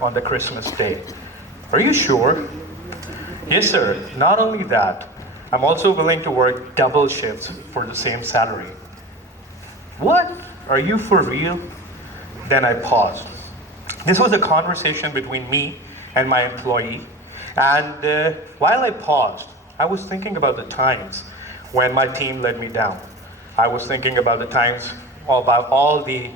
on the Christmas day. Are you sure? Yes, sir. Not only that, I'm also willing to work double shifts for the same salary. What? Are you for real? Then I paused. This was a conversation between me and my employee. And while I paused, I was thinking about the times when my team let me down. I was thinking about the times about all the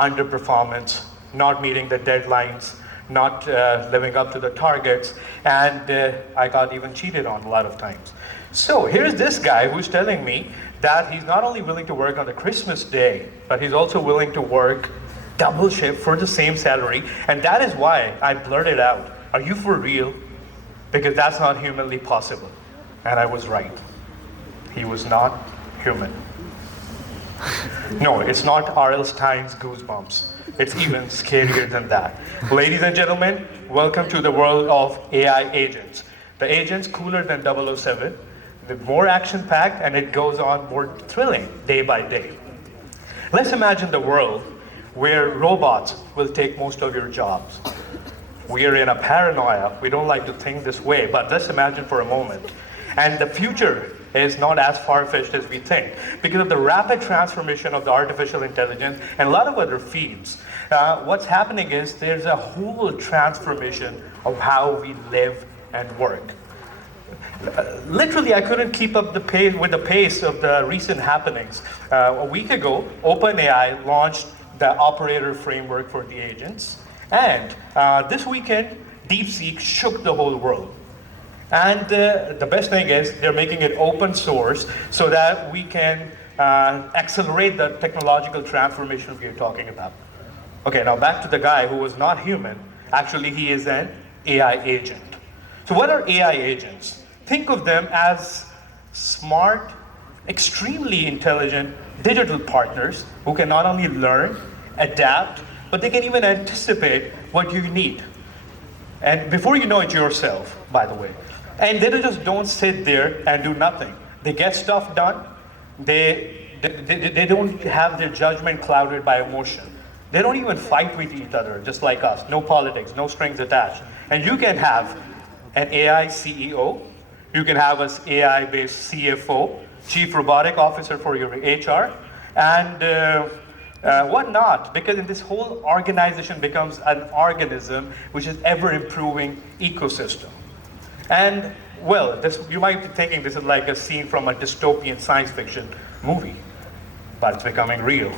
underperformance, not meeting the deadlines, not living up to the targets, and I got even cheated on a lot of times. So here's this guy who's telling me that he's not only willing to work on the Christmas day, but he's also willing to work double shift for the same salary, and that is why I blurted out, "Are you for real?" Because that's not humanly possible. And I was right. He was not human. No, it's not R.L. Stein's Goosebumps. It's even scarier than that. Ladies and gentlemen, welcome to the world of AI agents. The agent's cooler than 007, the more action-packed, and it goes on more thrilling day by day. Let's imagine the world where robots will take most of your jobs. We are in a paranoia. We don't like to think this way, but let's imagine for a moment. And the future is not as far-fetched as we think because of the rapid transformation of the artificial intelligence and a lot of other fields. What's happening is there's a whole transformation of how we live and work. Literally, I couldn't keep up with the pace of the recent happenings. A week ago, OpenAI launched the operator framework for the agents. And this weekend, DeepSeek shook the whole world. And the best thing is they're making it open source so that we can accelerate the technological transformation we are talking about. Okay, now back to the guy who was not human. Actually, he is an AI agent. So what are AI agents? Think of them as smart, extremely intelligent digital partners who can not only learn, adapt, but they can even anticipate what you need. And before you know it yourself, by the way. And they just don't sit there and do nothing. They get stuff done. They don't have their judgment clouded by emotion. They don't even fight with each other, just like us. No politics, no strings attached. And you can have an AI CEO. You can have an AI-based CFO, Chief Robotic Officer for your HR, and whatnot, because in this whole organization becomes an organism which is ever-improving ecosystem. And well, you might be thinking this is like a scene from a dystopian science fiction movie, but it's becoming real.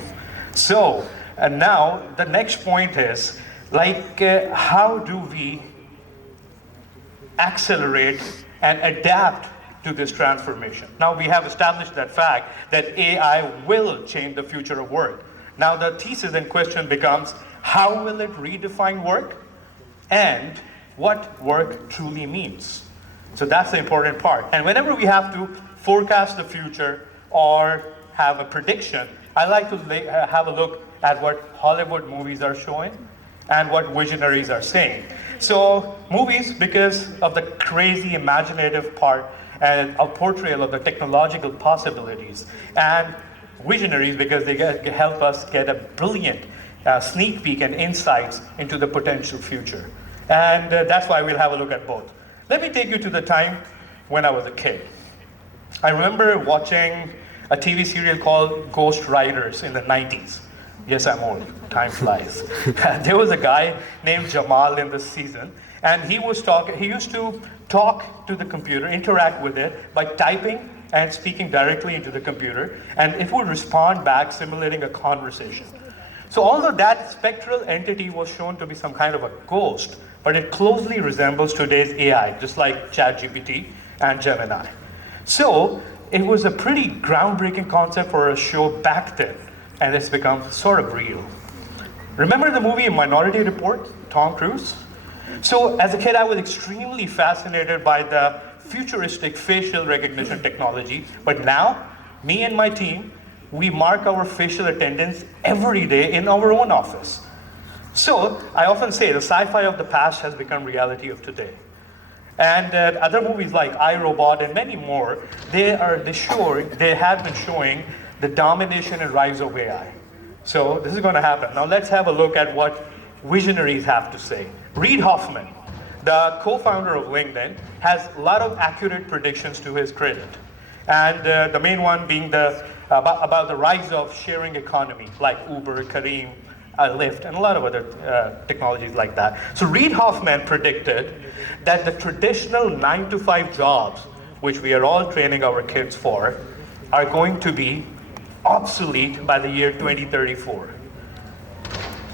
So, and now the next point is, how do we accelerate and adapt to this transformation? Now we have established that fact that AI will change the future of work. Now the thesis in question becomes, how will it redefine work and what work truly means? So that's the important part. And whenever we have to forecast the future or have a prediction, I like to have a look at what Hollywood movies are showing and what visionaries are saying. So movies, because of the crazy imaginative part and a portrayal of the technological possibilities, and visionaries because they help us get a brilliant sneak peek and insights into the potential future. And that's why we'll have a look at both. Let me take you to the time when I was a kid. I remember watching a TV serial called Ghost Riders in the 90s. Yes, I'm old. Time flies. There was a guy named Jamal in this season, and he used to talk to the computer, interact with it by typing and speaking directly into the computer, and it would respond back, simulating a conversation. So although that spectral entity was shown to be some kind of a ghost, but it closely resembles today's AI, just like ChatGPT and Gemini. So it was a pretty groundbreaking concept for a show back then, and it's become sort of real. Remember the movie Minority Report, Tom Cruise? So as a kid, I was extremely fascinated by the futuristic facial recognition technology, but now, me and my team, we mark our facial attendance every day in our own office. So I often say the sci-fi of the past has become reality of today. And other movies like I, Robot and many more, they have been showing the domination and rise of AI. So this is going to happen. Now let's have a look at what visionaries have to say. Reid Hoffman, the co-founder of LinkedIn, has a lot of accurate predictions to his credit. And the main one being about the rise of sharing economy, like Uber, Careem, Lyft, and a lot of other technologies like that. So Reid Hoffman predicted that the traditional 9-to-5 jobs, which we are all training our kids for, are going to be obsolete by the year 2034.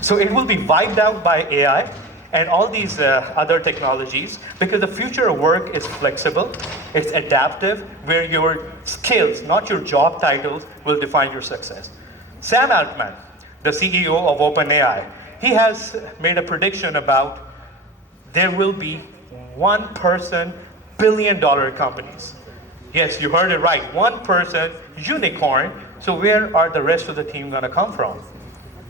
So it will be wiped out by AI and all these other technologies, because the future of work is flexible, it's adaptive, where your skills, not your job titles, will define your success. Sam Altman, the CEO of OpenAI, he has made a prediction about there will be one-person billion-dollar companies. Yes, you heard it right, one-person unicorn. So where are the rest of the team gonna come from?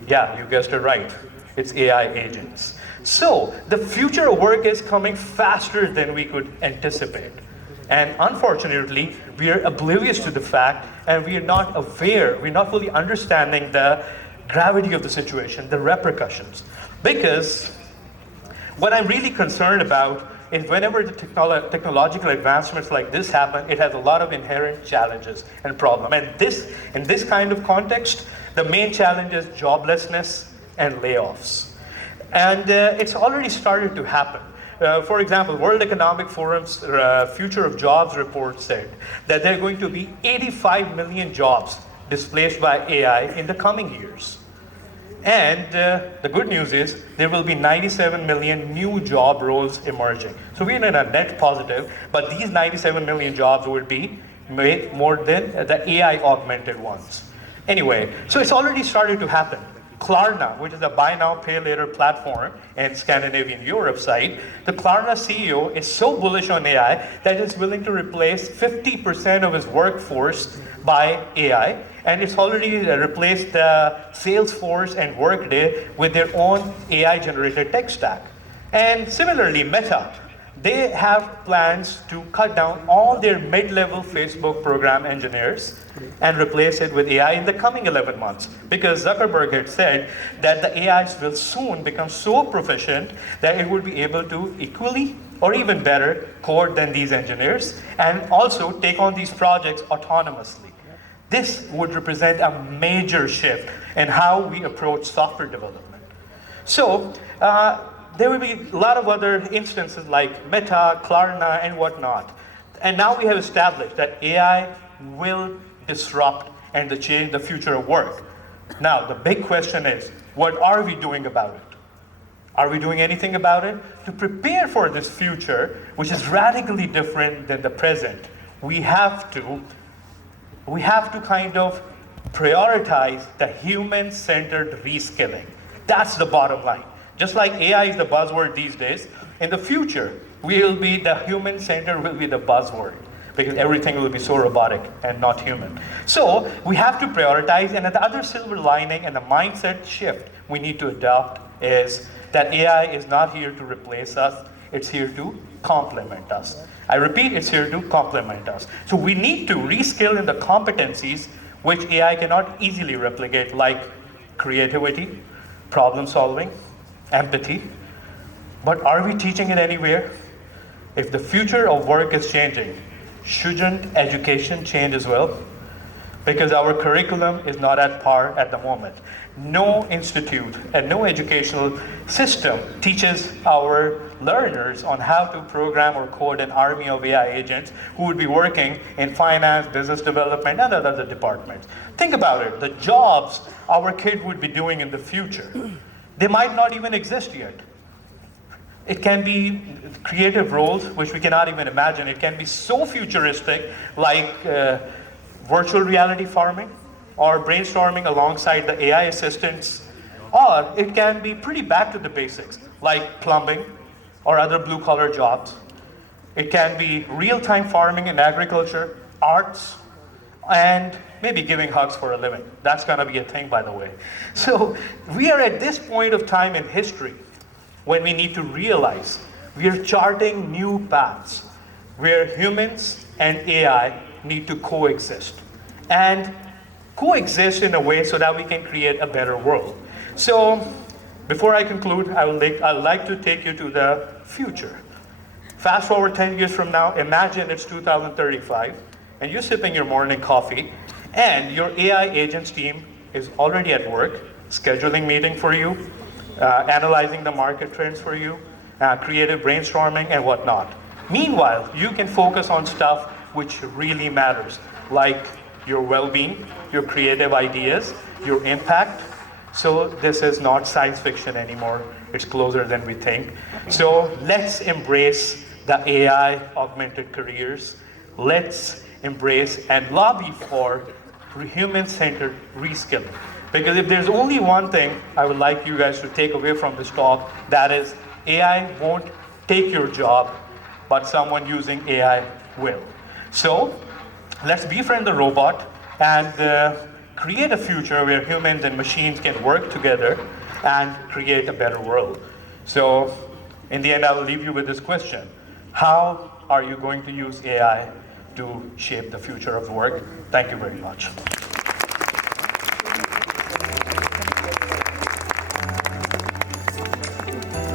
Yeah, you guessed it right. It's AI agents. So the future of work is coming faster than we could anticipate. And unfortunately, we are oblivious to the fact, and we are not aware, we're not fully understanding the gravity of the situation, the repercussions. Because what I'm really concerned about is whenever the technological advancements like this happen, it has a lot of inherent challenges and problems. And in this kind of context, the main challenge is joblessness and layoffs. And it's already started to happen. For example, World Economic Forum's Future of Jobs report said that there are going to be 85 million jobs displaced by AI in the coming years. And the good news is there will be 97 million new job roles emerging. So we're in a net positive, but these 97 million jobs will be made more than the AI augmented ones. Anyway, so it's already started to happen. Klarna, which is a buy now, pay later platform in Scandinavian Europe side, the Klarna CEO is so bullish on AI that he's willing to replace 50% of his workforce by AI, and it's already replaced Salesforce and Workday with their own AI-generated tech stack. And similarly, Meta, they have plans to cut down all their mid-level Facebook program engineers and replace it with AI in the coming 11 months. Because Zuckerberg had said that the AIs will soon become so proficient that it would be able to equally or even better code than these engineers, and also take on these projects autonomously. This would represent a major shift in how we approach software development. So, there will be a lot of other instances like Meta, Klarna, and whatnot. And now we have established that AI will disrupt and change the future of work. Now, the big question is, what are we doing about it? Are we doing anything about it? To prepare for this future, which is radically different than the present, we have to kind of prioritize the human-centered reskilling. That's the bottom line. Just like AI is the buzzword these days, in the future, the human-centered will be the buzzword, because everything will be so robotic and not human. So we have to prioritize, and the other silver lining and the mindset shift we need to adopt is that AI is not here to replace us, it's here to complement us. I repeat, it's here to complement us. So we need to reskill in the competencies which AI cannot easily replicate, like creativity, problem solving, empathy. But are we teaching it anywhere? If the future of work is changing, shouldn't education change as well? Because our curriculum is not at par at the moment. No institute and no educational system teaches our learners on how to program or code an army of AI agents who would be working in finance, business development, and other departments. Think about it, the jobs our kid would be doing in the future, they might not even exist yet. It can be creative roles which we cannot even imagine. It can be so futuristic, like virtual reality farming or brainstorming alongside the AI assistants. Or it can be pretty back to the basics, like plumbing or other blue-collar jobs. It can be real-time farming and agriculture, arts, and maybe giving hugs for a living. That's gonna be a thing, by the way. So we are at this point of time in history when we need to realize we are charting new paths where humans and AI need to coexist. And coexist in a way so that we can create a better world. So Before I conclude, I'd like to take you to the future. Fast forward 10 years from now, imagine it's 2035, and you're sipping your morning coffee, and your AI agents team is already at work, scheduling meeting for you, analyzing the market trends for you, creative brainstorming and whatnot. Meanwhile, you can focus on stuff which really matters, like your well-being, your creative ideas, your impact. So this is not science fiction anymore. It's closer than we think. So let's embrace the AI augmented careers. Let's embrace and lobby for human-centered reskilling. Because if there's only one thing I would like you guys to take away from this talk, that is AI won't take your job, but someone using AI will. So let's befriend the robot and create a future where humans and machines can work together and create a better world. So in the end, I will leave you with this question. How are you going to use AI to shape the future of work? Thank you very much.